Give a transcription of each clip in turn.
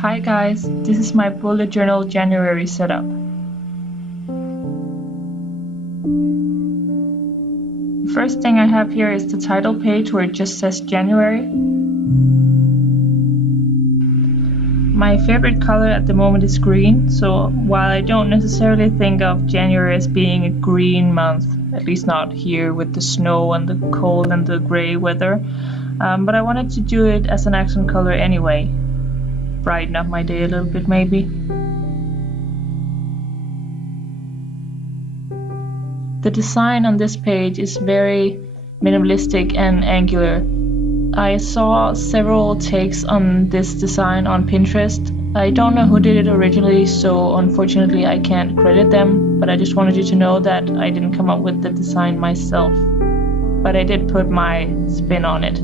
Hi guys, this is my bullet journal January setup. The first thing I have here is the title page where it just says January. My favorite color at the moment is green, so while I don't necessarily think of January as being a green month, at least not here with the snow and the cold and the gray weather, but I wanted to do it as an accent color anyway. Brighten up my day a little bit maybe. The design on this page is very minimalistic and angular. I saw several takes on this design on Pinterest. I don't know who did it originally, so unfortunately I can't credit them, but I just wanted you to know that I didn't come up with the design myself, but I did put my spin on it.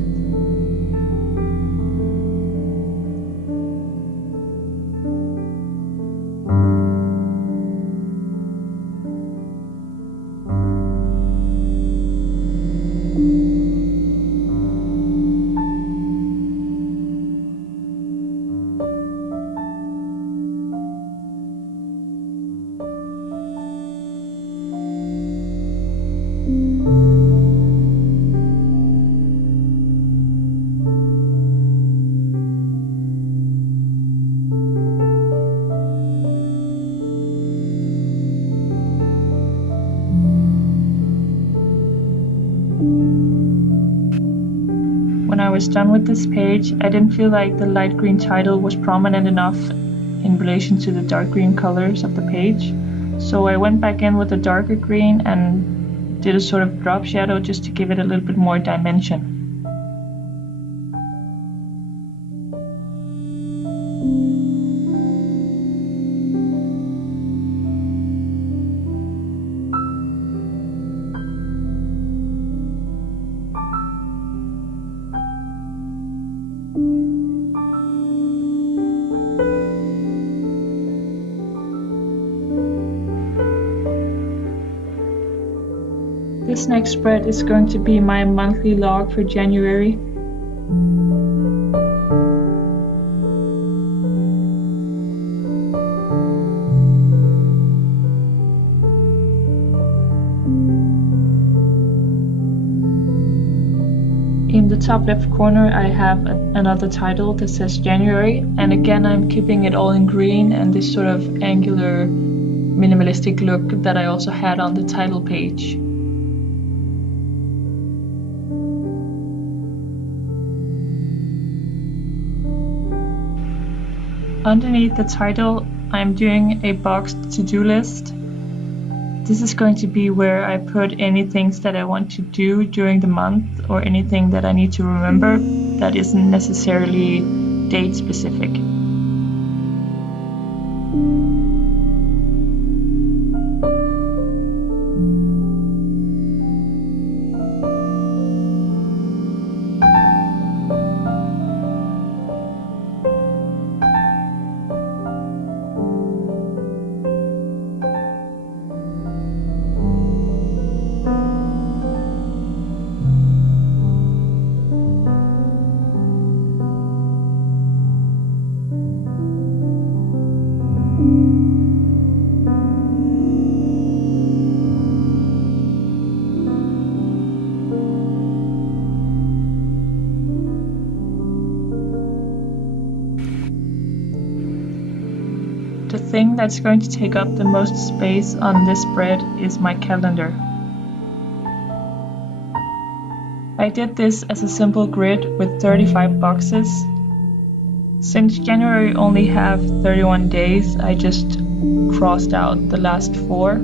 When I was done with this page, I didn't feel like the light green title was prominent enough in relation to the dark green colors of the page. So I went back in with a darker green and did a sort of drop shadow just to give it a little bit more dimension. This next spread is going to be my monthly log for January. In the top left corner I have another title that says January, and again I'm keeping it all in green and this sort of angular minimalistic look that I also had on the title page. Underneath the title, I'm doing a boxed to-do list. This is going to be where I put any things that I want to do during the month or anything that I need to remember that isn't necessarily date specific. The thing that's going to take up the most space on this spread is my calendar. I did this as a simple grid with 35 boxes. Since January only have 31 days, I just crossed out the last 4.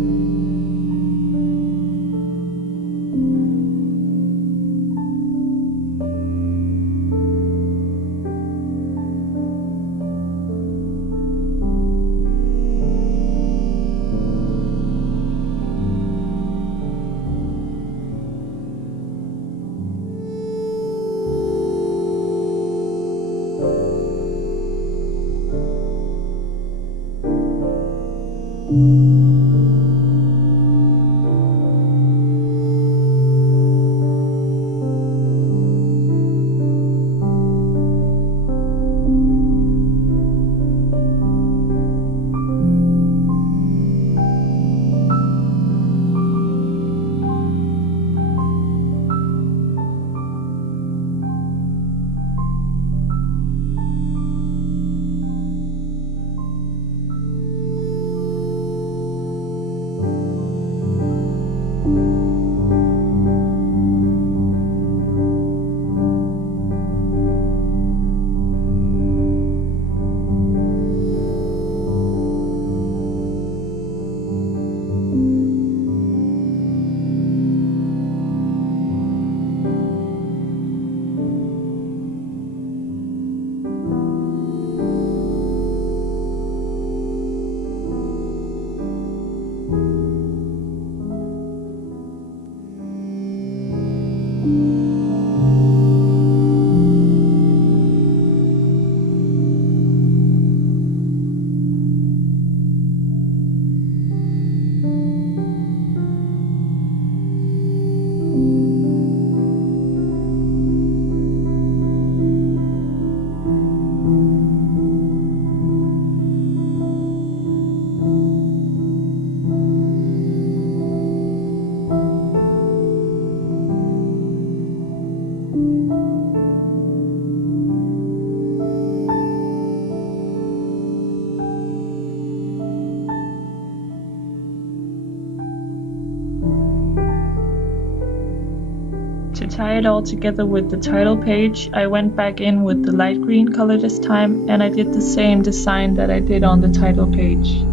tie it all together with the title page, I went back in with the light green color this time, and I did the same design that I did on the title page.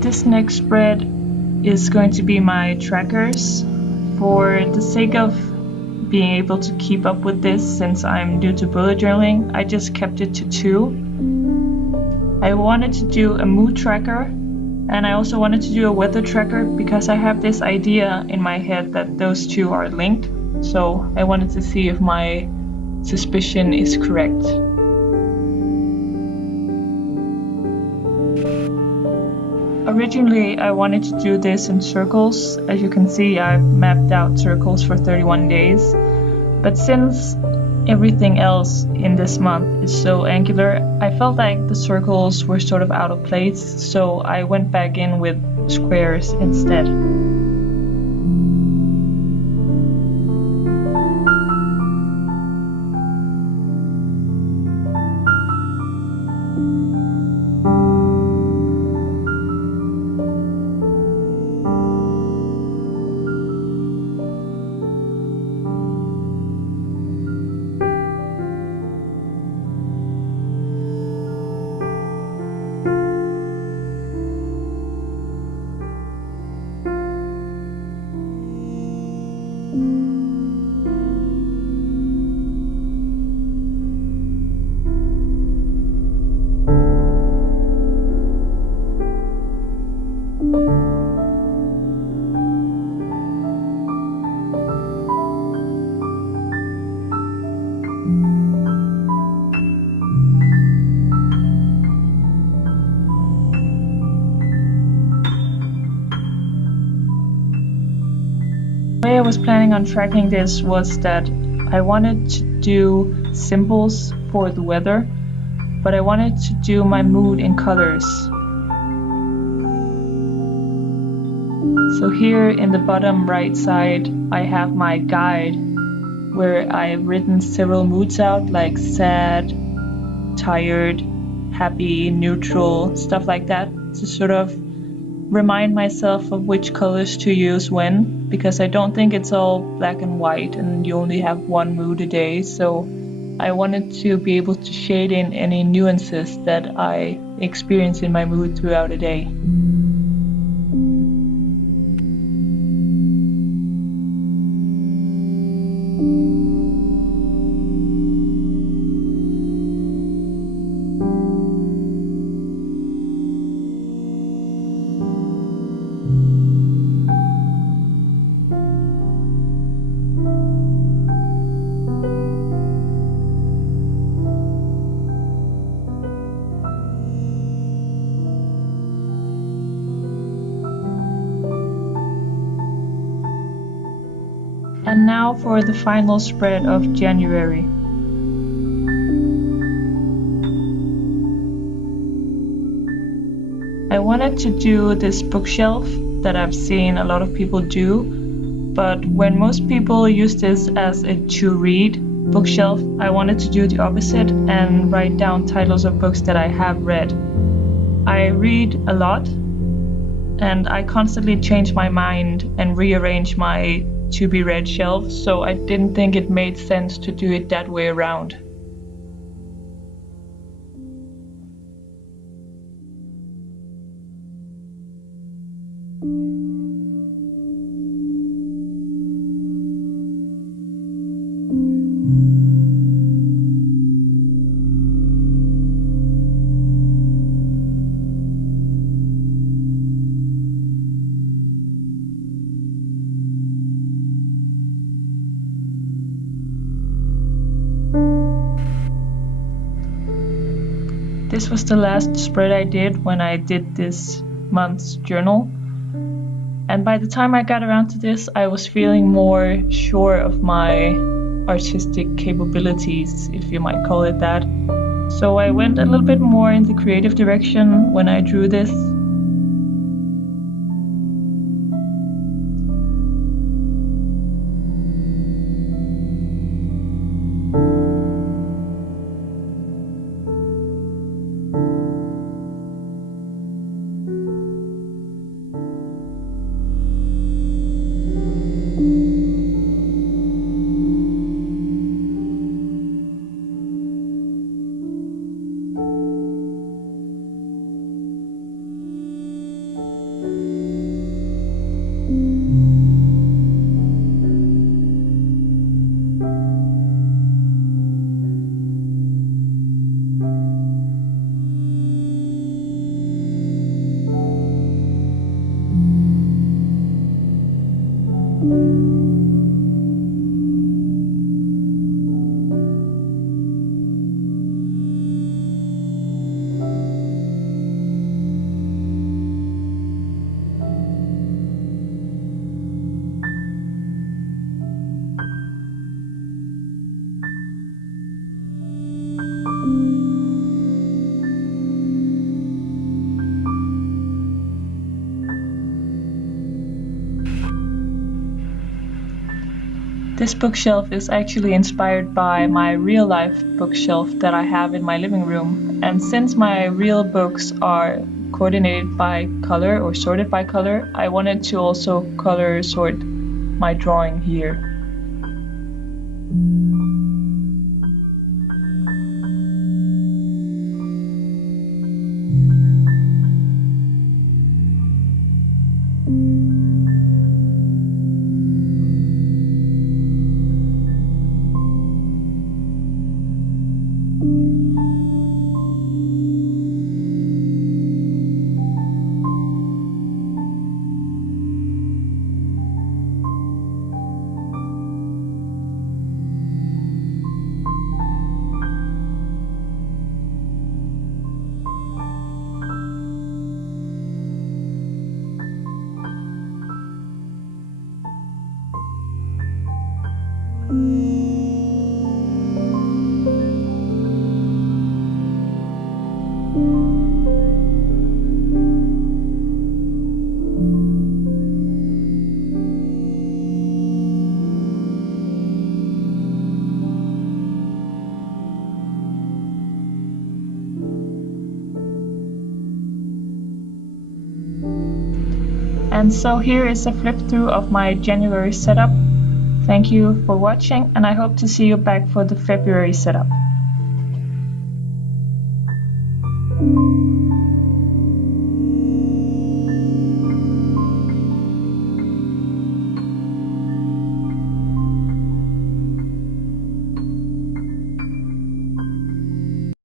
This next spread is going to be my trackers. For the sake of being able to keep up with this, since I'm new to bullet journaling, I just kept it to 2. I wanted to do a mood tracker, and I also wanted to do a weather tracker because I have this idea in my head that those two are linked. So I wanted to see if my suspicion is correct. Originally, I wanted to do this in circles. As you can see, I've mapped out circles for 31 days. But since everything else in this month is so angular, I felt like the circles were sort of out of place, so I went back in with squares instead. The way I was planning on tracking this was that I wanted to do symbols for the weather, but I wanted to do my mood in colors. So here in the bottom right side, I have my guide where I've written several moods out, like sad, tired, happy, neutral, stuff like that, to sort of remind myself of which colors to use when, because I don't think it's all black and white and you only have one mood a day. So I wanted to be able to shade in any nuances that I experience in my mood throughout a day. And now for the final spread of January. I wanted to do this bookshelf that I've seen a lot of people do, but when most people use this as a to-read bookshelf, I wanted to do the opposite and write down titles of books that I have read. I read a lot, and I constantly change my mind and rearrange my to-be-read shelf, so I didn't think it made sense to do it that way around. This was the last spread I did when I did this month's journal. And by the time I got around to this, I was feeling more sure of my artistic capabilities, if you might call it that. So I went a little bit more in the creative direction when I drew this. This bookshelf is actually inspired by my real-life bookshelf that I have in my living room. And since my real books are coordinated by color or sorted by color, I wanted to also color sort my drawing here. And so here is a flip through of my January setup. Thank you for watching, and I hope to see you back for the February setup.